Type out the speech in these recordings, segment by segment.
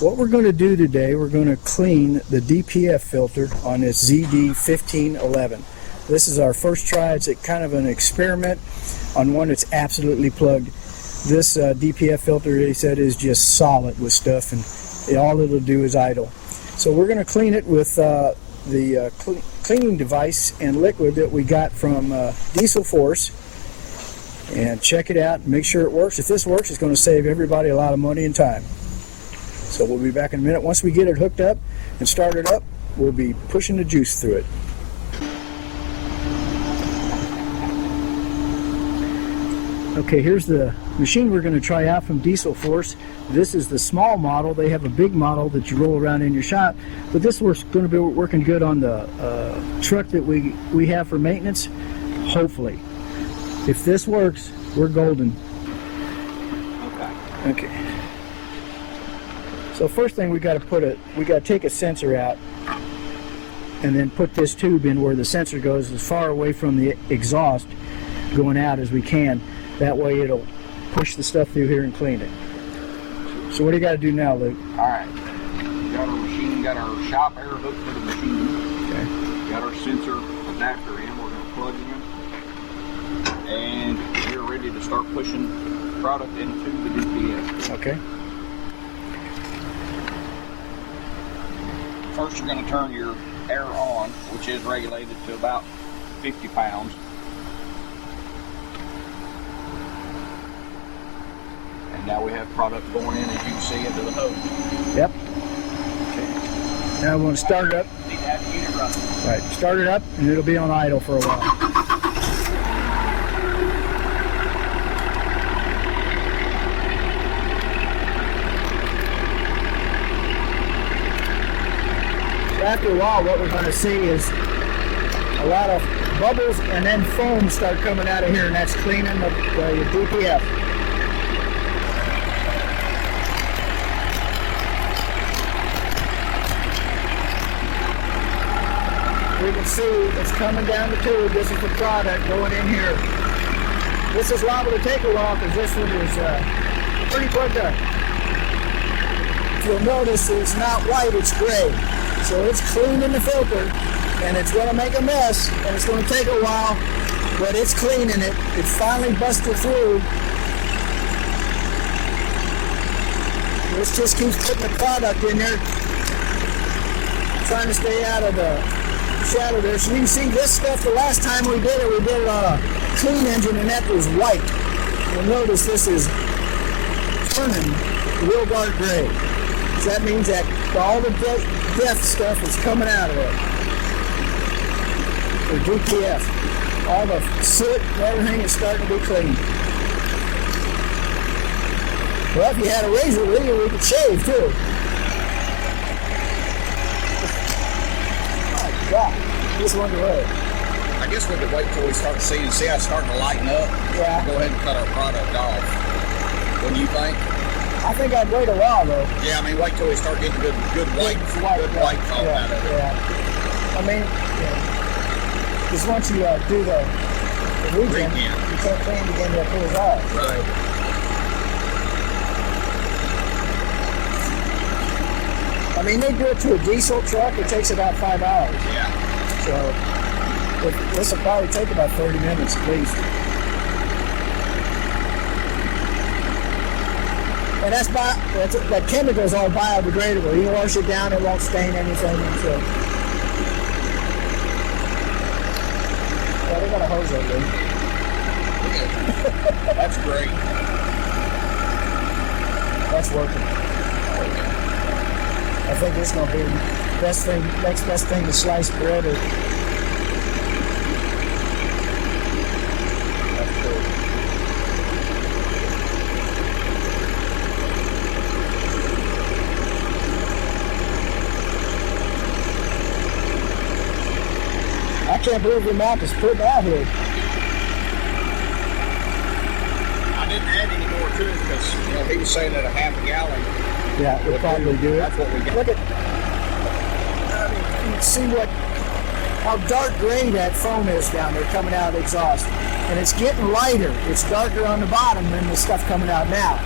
What we're going to do today, we're going to clean the DPF filter on this ZD1511. This is our first try. It's kind of an experiment on one that's absolutely plugged. This DPF filter, he said, is just solid with stuff, and all it'll do is idle. So we're going to clean it with the cleaning device and liquid that we got from Diesel Force, and check it out and make sure it works. If this works, it's going to save everybody a lot of money and time. So we'll be back in a minute. Once we get it hooked up and started up, we'll be pushing the juice through it. Okay, here's the machine we're going to try out from Diesel Force. This is the small model. They have a big model that you roll around in your shop, but this was going to be working good on the truck that we have for maintenance, hopefully. If this works, we're golden. Okay. So first thing we got to take a sensor out and then put this tube in where the sensor goes as far away from the exhaust going out as we can. That way it'll push the stuff through here and clean it. So what do you got to do now, Luke? Alright, got our machine, got our shop air hooked to the machine. Okay. Got our sensor adapter in, we're going to plug in. And we're ready to start pushing product into the DPF. Okay. First you're going to turn your air on, which is regulated to about 50 pounds. And now we have product going in, as you can see, into the hose. Yep. Okay. Now we want to start it up. Need to have the unit running. Right, start it up and it'll be on idle for a while. After a while, what we're going to see is a lot of bubbles and then foam start coming out of here, and that's cleaning the DPF. We can see it's coming down the tube. This is the product going in here. This is liable to take a while because this one is pretty plugged up. If you'll notice, it's not white, it's gray. So it's cleaning the filter, and it's going to make a mess, and it's going to take a while, but it's cleaning it. It finally busted through. This just keeps putting the product in there, trying to stay out of the shadow there. So you can see this stuff, the last time we did it on a clean engine, and that was white. You'll notice this is turning real dark gray. So that means that all the death stuff is coming out of it. The DPF. All the soot and everything is starting to be clean. Well, if you had a razor with you, we could shave too. My God, this one away. I guess we could wait till we start seeing, see how it's starting to lighten up. Yeah. Go ahead and cut our product off. What do you think? I think I'd wait a while though. Yeah, I mean, wait till we start getting good white foam out of it. Yeah. I mean, because once you do the regen, you can't clean it again till it cools off. Right. I mean, they do it to a diesel truck. It takes about 5 hours. Yeah. So this will probably take about 30 minutes at least. And that chemical is all biodegradable. You wash it down, it won't stain anything. So. Yeah, they got a hose over there. That's great. That's working. I think it's going to be the next best thing to slice bread or. That's cool. I can't believe the amount is put out here. I didn't add any more to it because he was saying that a half a gallon. Yeah, we'll probably do it. That's what we got. Look at, you can see how dark gray that foam is down there coming out of the exhaust. And it's getting lighter. It's darker on the bottom than the stuff coming out now.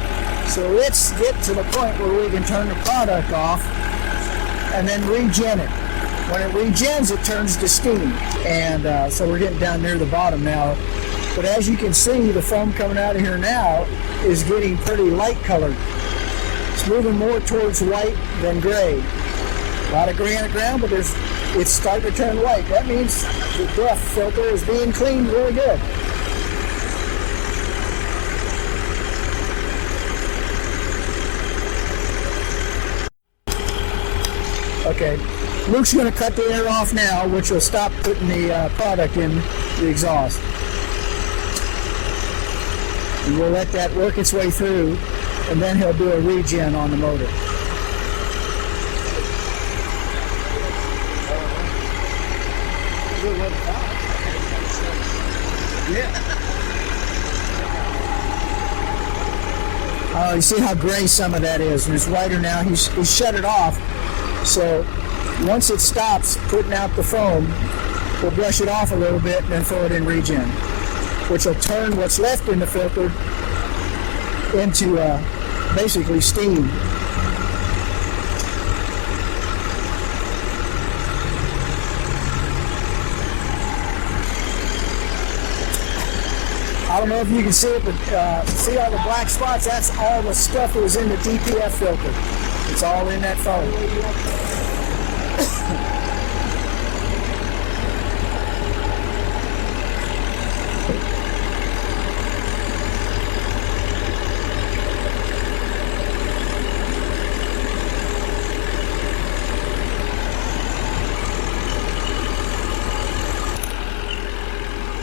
So let's get to the point where we can turn the product off and then regen it. When it regens, it turns to steam. And so we're getting down near the bottom now. But as you can see, the foam coming out of here now is getting pretty light colored. It's moving more towards white than gray. A lot of gray on the ground, but it's starting to turn white. That means the DPF filter is being cleaned really good. Okay, Luke's going to cut the air off now, which will stop putting the product in the exhaust. And we'll let that work its way through, and then he'll do a regen on the motor. Oh, you see how gray some of that is, and it's whiter now. He's shut it off. So once it stops putting out the foam, we'll brush it off a little bit and then throw it in regen, which will turn what's left in the filter into basically steam. I don't know if you can see it, but see all the black spots? That's all the stuff that was in the DPF filter. It's all in that foam.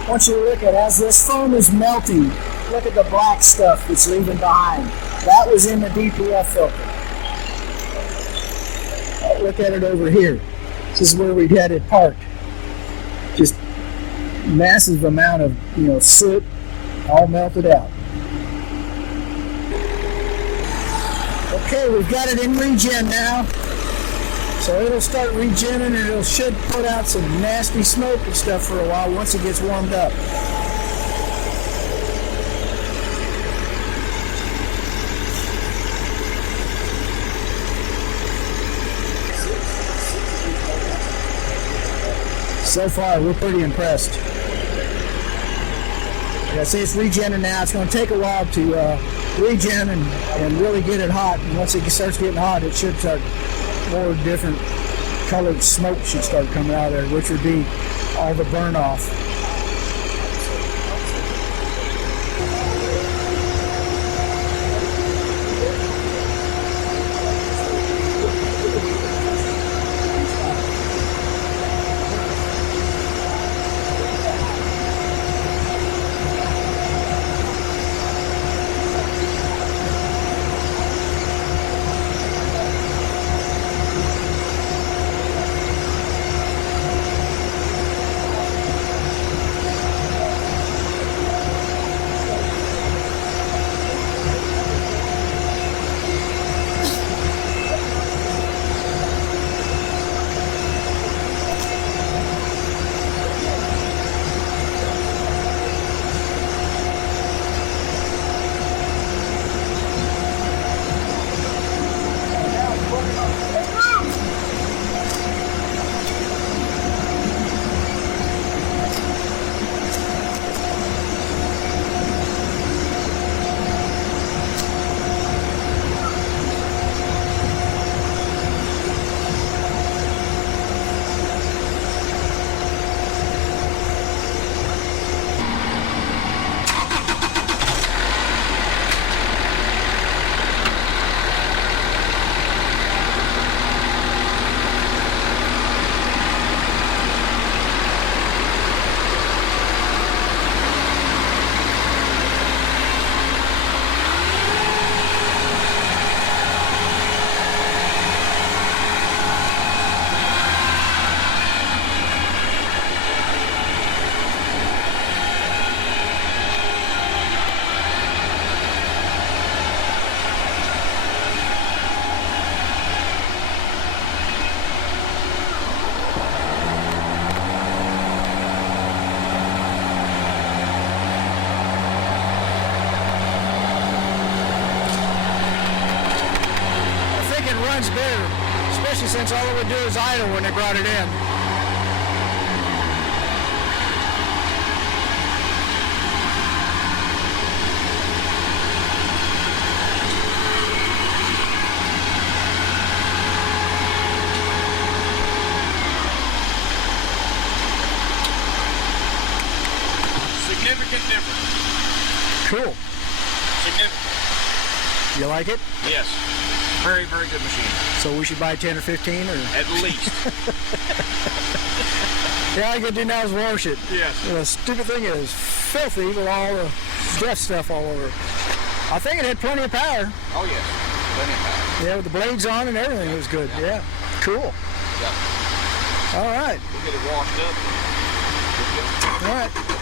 I want you to look at, as this foam is melting, look at the black stuff that's leaving behind. That was in the DPF filter. Look at it over here. This is where we had it parked. Just massive amount of, soot, all melted out. Okay, we've got it in regen now. So it'll start regenning, and it should put out some nasty smoke and stuff for a while once it gets warmed up. So far, we're pretty impressed. Like I say, it's regenning now. It's going to take a while to regen and really get it hot. And once it starts getting hot, it should start more different colored smoke should start coming out of there, which would be all the burn off. especially since all it would do is idle when they brought it in. Significant difference. Cool. Significant. You like it? Yes. Very, very good machine. So we should buy 10 or 15 or? At least. Yeah, all you gotta do now is wash it. Yes. And the stupid thing is filthy with all the death stuff all over. I think it had plenty of power. Oh yes. Plenty of power. Yeah, with the blades on and everything, it was good. Yeah. Cool. Yeah. All right. We'll get it washed up. All right.